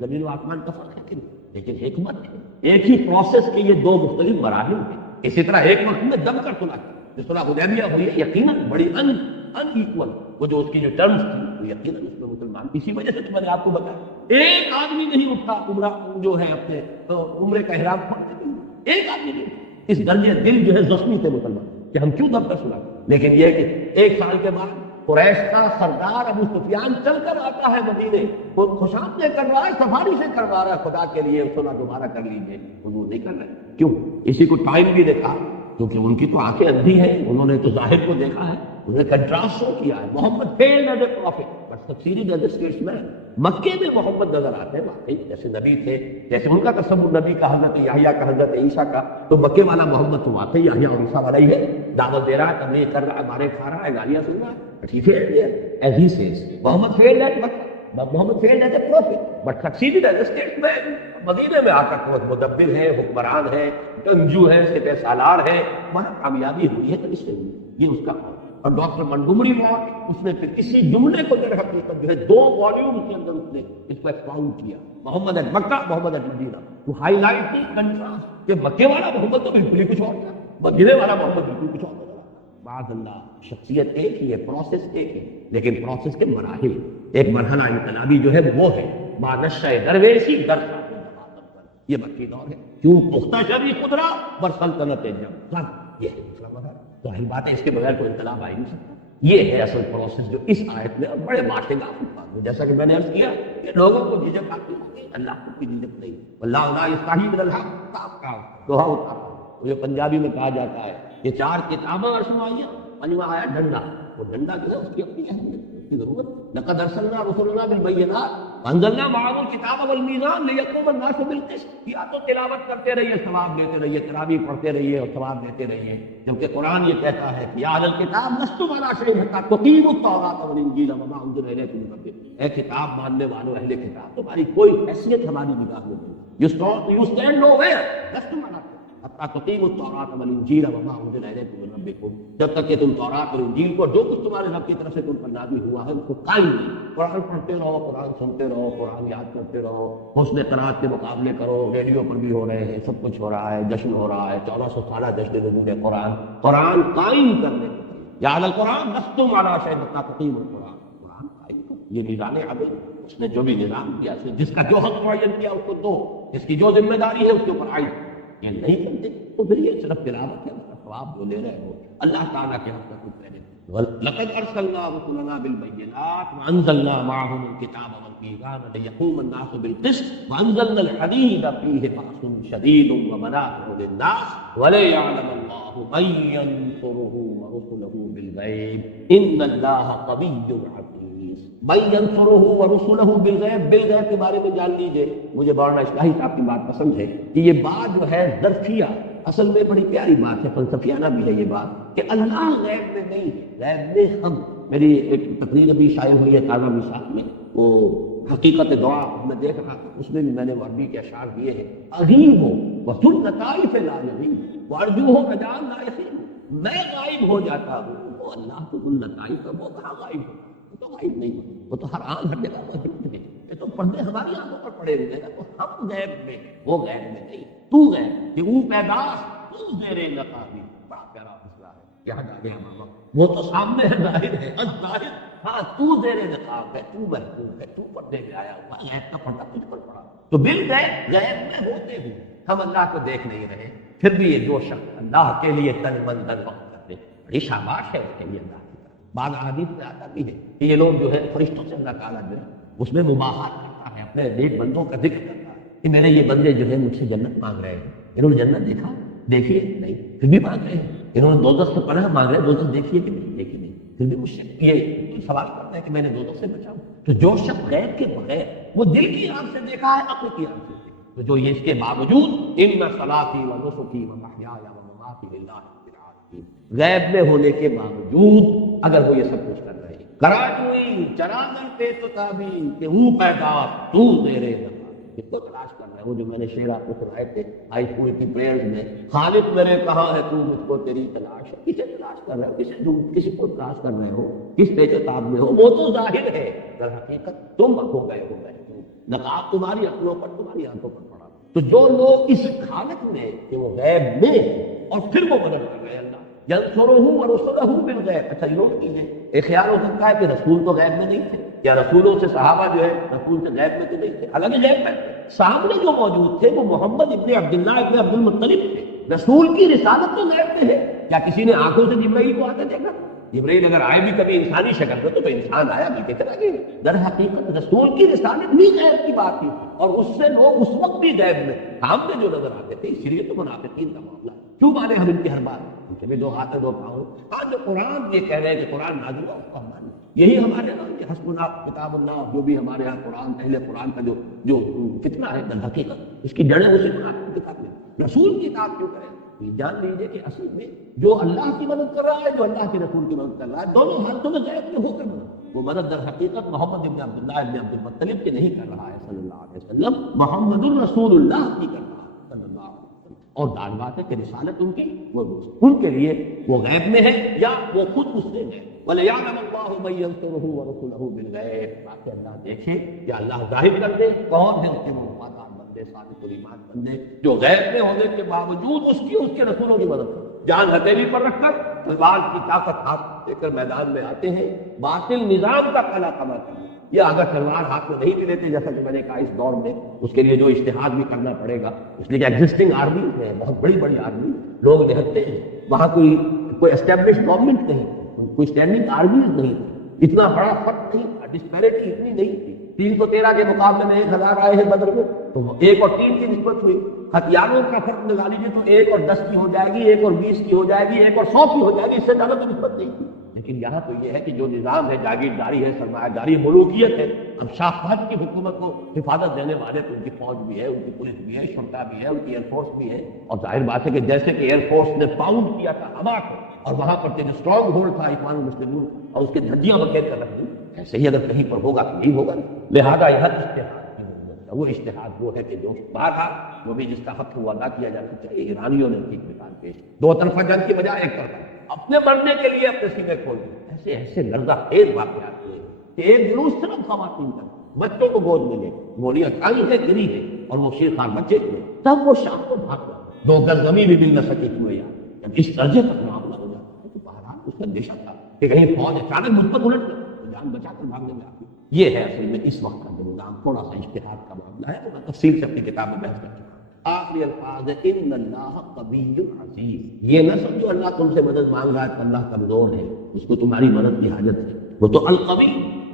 زمین و آسمان کا فرق ہے، لیکن حکمت ہے، ایک ہی پروسیس کے یہ 2 مختلف مراحل ہیں، اسی طرح ایک وقت میں دب کر سنا جس طرح حدیبیہ ہوئی ہے، یقیناً بڑی ان ایکول، وہ جو اس کی جو ٹرمز تھی وہ یقیناً اس میں مسلمان، اسی وجہ سے تو میں نے آپ کو بتایا ایک آدمی نہیں اٹھا عمرہ جو ہے اپنے عمرے کا احرام کھولنے کے لیے، ایک آدمی نہیں، اس درجے دل جو ہے زخمی تھے مسلمان کہ ہم کیوں دب کر سنا، لیکن یہ کہ 1 سال کے بعد قریش کا سردار ابو سفیان چل کر آتا ہے مدینے، وہ خوشامدیں کر رہا ہے، سفاری سے کروا رہا ہے، خدا کے لیے صلح دوبارہ کر لیجیے، حضور نہیں کر رہے، کیوں، اسی کو ٹائم بھی دیکھا، کیونکہ ان کی تو آنکھیں اندھی ہیں، انہوں نے تو ظاہر کو دیکھا ہے، انہیں کنٹراسٹ شو کیا ہے. محمد failed as a prophet but succeeded as a statesman. مکے میں محمد نظر آتے ہیں واقعی جیسے نبی تھے، جیسے ان کا تصور نبی کا حضرت یحییٰ کا حضرت عیسیٰ کا، تو مکے والا محمد تو واقعی یحییٰ اور عیسیٰ والا ہی ہے. دعوت دے رہا ہے، تبلیغ کر رہا ہے، مارے کھا رہا ہے، گالیاں سن رہا ہے. ٹھیک ہے as he says Muhammad failed as Muhammad failed as a prophet but succeeded as a statesman. مدینے میں آ کر تو مدبر ہے، حکمران ہے، گنجو ہے، سپہ سالار ہے، وہاں کامیابی ہوئی ہے تو اس سے ہوئی. یہ اس کا قول. اور ڈاکٹر منگومری موت اس نے پھر اسی جملے کو در حقیقت جو ہے 2 والیوم کے اندر اس نے اس کو ایکسپاؤنڈ کیا. Muhammad at Mecca, Muhammad at Medina, to highlight the contrast کہ مکے والا محمد تو بالکل ہی کچھ اور تھا، مدینے والا محمد بالکل کچھ اور تھا. بعد اللہ شخصیت ایک ہی ہے، پروسیس ایک ہے، لیکن پروسیس کے مراحل. ایک مرحلہ انقلابی جو ہے وہ ہے مانشہ درویشی در یہ مکی دور ہے. کیوں پختہ شرعی قدرہ بر سلطنت جب یہ ہے دوسرا مرحلہ. ظاہر بات ہے اس کے بغیر کوئی انقلاب آ ہی نہیں سکتا. یہ ہے اصل پروسیس جو اس آیت میں اور بڑے باتیں میں جیسا کہ میں نے عرض کیا کہ لوگوں کو جھجک آتی ہے، اللہ کو کوئی جھجک نہیں. اللہ لا یستحی من الحق کا دوہا ہوتا ہے جو پنجابی میں کہا جاتا ہے. یہ 4 کتابیں آسمائیاں، پنجواں آیا ڈنڈا. وہ ڈنڈا جو ہے اس کی اپنی اہمیت کی ضرورت. لقد ارسلنا رسلنا بالبینات وانزلنا معهم الکتاب والمیزان لیقوم الناس بالقسط. یا تو تلاوت کرتے رہیے، ثواب دیتے رہیے، تراویح پڑھتے رہیے اور ثواب دیتے رہیے، جبکہ قرآن یہ کہتا ہے کہ یا اہل الکتاب لستم علی شیء حتی تقیموا التوراۃ والانجیل وما انزل الیکم من ربکم. اے کتاب ماننے والوں اہل کتاب، تمہاری کوئی حیثیت ہماری نگاہ میں نہیں. You stand nowhere. لستم علی حتی تقیموا التوراۃ والانجیل وما انزل الیکم من ربکم. جب تک کہ تم تورات اور انجیل کو جو کچھ تمہارے رب کی طرف سے تم پر نازل ہوا ہے اس کو قائم نہیں. قرآن پڑھتے رہو، قرآن سنتے رہو، قرآن یاد کرتے رہو، حسن قرات کے مقابلے کرو، ریڈیو پر بھی ہو رہے ہیں، سب کچھ ہو رہا ہے، جشن ہو رہا ہے، 1400 سالہ جشن نزول قرآن. قرآن قائم کرنے کے لیے یا القرآن لستم علی شیء حتی تقیموا القرآن. قرآن قائم کرو. یہ نظام عدل اس نے جو بھی نظام کیا، جس کا جو حق معین کیا اس کو دو، جس کی جو ذمہ داری ہے اس کے اوپر عائد. یہ نہیں کرتے تو پھر یہ صرف تلاوت ہے، اس کا ثواب جو لے رہے ہو اللہ تعالیٰ کے حق میں کچھ پہلے. لقد ارسلنا رسلنا بالبینات وانزلنا معهم الکتاب والمیزان لیقوم الناس بالقسط وانزلنا الحدید فیہ بأس شدید ومنافع للناس وليعلم الله من ينصره ورسله بالغیب ان اللہ قوی عزیز. من ينصره ورسله بالغیب، بالغیب کے بارے میں جان لیجئے. مجھے مولانا اصلاحی صاحب کی بات پسند ہے کہ یہ بات جو ہے ظرفیہ اصل میں بڑی پیاری بات ہے، فلسفیانہ بھی ہے یہ بات کہ اللہ غیب میں نہیں ہے، غیب میں ہم. میری ایک تقریر ابھی شائع ہوئی ہے تازہ مثال میں، وہ حقیقت دعا میں دیکھ رہا تھا، اس میں بھی میں نے وہ عربی کے اشعار دیے ہیں. عظیم ہو وسن لطائف لا یغیب وارجو ہو رجاء لا یخیب. میں غائب ہو جاتا ہوں، وہ اللہ کو ذو لطائف ہے، وہ کہاں غائب ہو؟ وہ تو غائب نہیں ہو، وہ تو ہر آنکھ ہر جگہ موجود ہے. یہ تو پردے ہماری آنکھوں پر پڑے ہوئے ہیں، تو ہم غیب میں، وہ غیب میں نہیں. تو غیب کہ وہ پیداش تو زیر نقابی. بڑا پیارا مسئلہ ہے یہاں جانے امام. وہ تو سامنے ہے، ظاہر ہے، ظاہر. ہاں تو زیر نقاب ہے، تو محفوظ ہے، تو پردے میں آیا ہوا، غیب کا پردہ تجھ پر پڑا. تو بالغیب غیب میں ہوتے ہوئے ہم اللہ کو دیکھ نہیں رہے، پھر بھی یہ جو شخص اللہ کے لیے تن من دن وقت کرتے بڑی شاباش ہے ان کے لیے. اللہ کی طرف بعض احادیث میں آتا بھی ہے کہ یہ لوگ جو ہے فرشتوں سے اللہ تعالیٰ جو ہے اس میں مباحث کرتا ہے، اپنے نیک بندوں کا ذکر کرتا ہے کہ میرے یہ بندے جو ہے مجھ سے جنت مانگ رہے ہیں. انہوں نے جنت دیکھا؟ دیکھیے نہیں، پھر بھی مانگ رہے ہیں. انہوں نے دوزخ سے پناہ مانگ رہے ہیں، دوزخ دیکھیے کہ نہیں، دیکھیے نہیں، پھر بھی مجھ سے یہ سوال کرتے ہیں کہ میں نے دوزخ سے بچاؤں. تو جو شخص غیب کے بغیر وہ دل کی آنکھ سے دیکھا ہے، عقل کی آنکھ سے دیکھا، تو جو یہ اس کے باوجود ان صلاتی و نسکی و محیای و مماتی للہ رب العالمین، غیب میں ہونے کے باوجود اگر وہ یہ سب کچھ کر رہے ہیں. کراچوئی چراغن پہ تو تابی کہ وہ پیدا تو تیرے کتنا تلاش کر رہے ہو. جو میں نے شعر آپ کو سنائے تھے ہائی اسکول کی پریئرز میں، خالق میرے کہاں ہے تو مجھ کو تیری تلاش ہے. کسے تلاش کر رہے ہو؟ کسی کو تلاش کر رہے ہو؟ کس پیچ و تاب میں ہو؟ وہ تو ظاہر ہے، در حقیقت تم ہو گئے ہو گئے. نقاب تمہاری عقلوں پر، تمہاری آنکھوں پر پڑا. تو جو لوگ اس حالت میں کہ وہ غیب میں اور پھر وہ مدد کر رہے ہیں اللہ ینصرہ ورسلہ بالغیب. اچھا یہ نوٹ کیجیے، ایک خیال ہو سکتا ہے کہ رسول تو غیب میں نہیں تھے، یا رسولوں سے صحابہ جو ہے رسول سے غیب میں تو نہیں تھے. حالانکہ غیب میں سامنے جو موجود تھے وہ محمد ابن عبداللہ ابن عبد المطلب تھے. رسول کی رسالت تو غیب میں ہے. کیا کسی نے آنکھوں سے جبرائیل کو آتے دیکھا؟ جبرائیل اگر آئے بھی کبھی انسانی شکل میں تو انسان آیا بھی کہتے رہے. در حقیقت رسول کی رسالت بھی غیب کی بات تھی، اور اس سے لوگ اس وقت بھی غیب میں سامنے جو نظر آتے تھے. اس لیے تو منافقین کا معاملہ کیوں مانے ہم ان کی ہر بات؟ ان کے بھی دو ہاتھ دو پاؤں. ہاں جو قرآن یہ کہہ رہے ہیں کہ قرآن نازل ہوا اس کو ہم مانیں. یہی ہمارے نام کہ حسبنا کتاب اللہ، جو بھی ہمارے یہاں قرآن اہل قرآن کا جو فتنہ ہے در حقیقت اس کی جڑیں اسی قرآن کی کتاب میں. رسول کی اطاعت کیوں کریں؟ یہ جان لیجیے کہ اصل میں جو اللہ کی مدد کر رہا ہے، جو اللہ کے رسول کی مدد کر رہا ہے، دونوں حالتوں میں غیب میں ہو کر مدد. وہ مدد در حقیقت محمد ابن عبداللہ ابن عبد المطلب کی نہیں کر رہا ہے صلی اللہ علیہ وسلم، محمد الرسول اللہ کی کر رہا ہے صلی اللہ علیہ وسلم. اور دال بات ہے کہ رسالت ان کی وہ ان کے لیے وہ غیب میں ہے یا وہ خود اس سے ہے. وَلَيَعْلَمَ اللَّهُ مَن يَنصُرُهُ وَرُسُلَهُ بِالْغَيْبِ. تاکہ اللہ دیکھے کہ اللہ ظاہر کر دے کون ہے اس کے وفادار بندے، صادق الایمان بندے جو غیب میں ہونے کے باوجود اس کے رسولوں کی مدد کرتے، جان ہتھیلی پر رکھ کر تلوار کی طاقت ہاتھ لے کر میدان میں آتے ہیں باطل نظام کا کلا کما کرنے. یا اگر تلوار ہاتھ میں نہیں بھی لیتے، جیسا کہ میں نے کہا اس دور میں اس کے لیے جو اشتہاد بھی کرنا پڑے گا، اس لیے کہ ایگزسٹنگ آرمی ہے، بہت بڑی بڑی آرمی، لوگ نہتے ہیں وہاں، کوئی اسٹیبلش گورنمنٹ نہیں، کوئی اسٹینڈنگ آرمی نہیں، اتنا بڑا فرق نہیں تھا، ڈسپیرٹی اتنی نہیں تھی. 313 کے مقابلے میں 1000 آئے ہیں بدر میں، تو 1 اور 3 کی نسبت ہوئی. ہتھیاروں کا فرق لگا لیجیے تو 1 اور 10 کی ہو جائے گی، 1 اور 20 کی ہو جائے گی، 1 اور 100 کی ہو جائے گی، اس سے زیادہ تو نسبت نہیں تھی. لیکن یہاں تو یہ ہے کہ جو نظام ہے جاگیرداری ہے، سرمایہ داری، ملوکیت ہے. اب شاہ فہد کی حکومت کو حفاظت دینے والے تو ان کی فوج بھی ہے، ان کی پولیس بھی ہے، شرطہ بھی ہے، ان کی ایئر فورس بھی ہے. اور ظاہر بات ہے کہ جیسے کہ ایئر فورس نے پاؤنڈ کیا تھا ہوا کو، اور وہاں پر جو اسٹرانگ ہولڈ تھا اخوان المسلمین، اور اس کے دھجیاں وغیرہ کر رکھ دی، ایسے ہی اگر کہیں پر ہوگا تو نہیں ہوگا. لہذا یہاں اشتہاد کی ضرورت ہے. وہ اشتہاد وہ ہے کہ جو بات جو بھی جس کا حق وہ ادا کیا جانا چاہیے. ایرانیوں نے ٹھیک مثال پیش، 2 طرفہ جنگ کی بجائے ایک طرفہ اپنے مرنے کے لیے اپنے سینے کھول دیں. ایسے ایسے لرزہ خیز واقعات ہوئے کہ ایک جلوس صرف خواتین کا، بچوں کو گود میں لے گولیاں کھائی ہے، گری ہے، اور وہ شیر خان بچے ہوئے، تب وہ شام کو بھاگ گئے. 2 گز زمین بھی مل نہ سکی ہوئے. جب اس درجے تک معاملہ ہو جاتا ہے تو بہرحال اس کا اندیشہ تھا کہ کہیں فوج اچانک مجھ پر الٹ جائے تو جان بچا کر بھاگنے میں آتی. یہ ہے اصل میں اس وقت کا جو نظام، تھوڑا سا اشتہاد کا معاملہ ہے، میں تفصیل سے اپنی کتاب میں بحث کر چکا. آخری الفاظ ہے ان اللہ قوی عزیز. یہ نہ سمجھو اللہ تم سے مدد مانگ رہا ہے تو اللہ کمزور ہے، اس کو تمہاری مدد کی حاجت ہے. وہ تو القوی،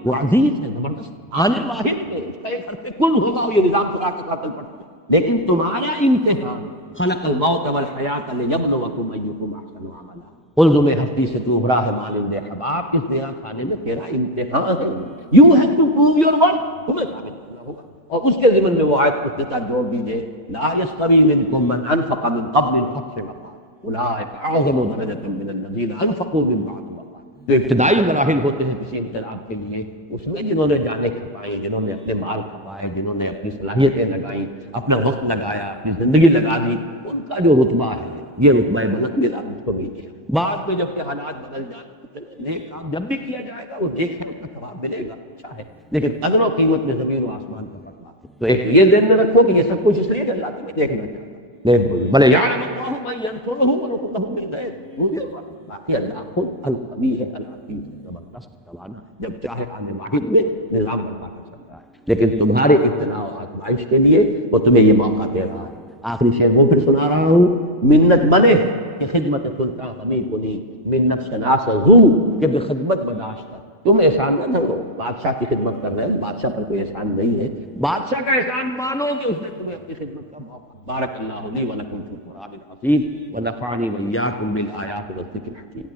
وہ عزیز ہے، زبردست، عالم واحد ہے، اس کا ایک حرف کل ہوگا. یہ نظام خدا کا قاتل پڑتا ہے. لیکن تمہارا امتحان خلق الموت والحیات لیبلوکم ایکم احسن عملا. علزم ہستی سے تو راہ مانند حباب، اس نیا کھانے میں تیرا امتحان ہے. You have to prove your work, تمہیں ثابت کرنا ہوگا. اور اس کے ضمن میں وہ آیت کو دیتا جوڑ دیجیے، لا یستوی منکم من انفق من قبل الفتح وقاتل اولئک اعظم درجۃ من الذین انفقوا من بعد وقاتلوا. جو ابتدائی مراحل ہوتے ہیں کسی انقلاب کے لیے، اس میں جنہوں نے جانیں کھپائیں، جنہوں نے اپنے مال کھپائے، جنہوں نے اپنی صلاحیتیں لگائیں، اپنا وقت لگایا، اپنی زندگی لگا دی، ان کا جو رتبہ ہے یہ رتبہ بلند ملا اس کو بھی دیا. بعد میں جب کہ حالات بدل جائیں، نیک کام جب بھی کیا جائے گا وہ نیک ہے، اس کا ثواب ملے گا، اچھا ہے. لیکن قدر و قیمت میں زمین و آسمان کا فرق ہے. تو ایک یہ ذہن میں رکھو کہ یہ سب کچھ اس لیے کہ اللہ تمہیں دیکھنا چاہتا ہے. بھلے یعلم اللہ من ینصرہ ورسلہ بالغیب. باقی اللہ خود القوی ہے، العزیز، زبردست، توانا، جب چاہے آنے واحد میں نظام برپا کر سکتا ہے. لیکن تمہارے ابتلاء و آزمائش کے لیے وہ تمہیں یہ موقع دے رہا ہے. آخری شعر وہ پھر سنا رہا ہوں، منت بنے کہ خدمت سلطان ہمیں کنی، منت شناس زو کہ بخدمت بداشت. تم احسان نہ کرو، بادشاہ کی خدمت کر رہے ہیں، بادشاہ پر کوئی احسان نہیں ہے، بادشاہ کا احسان مانو کہ اس نے تمہیں اپنی خدمت کا موقع. بارک اللہ لی و لکم فی القرآن العظیم و نفعنی و ایاکم بالآیات والذکر الحکیم.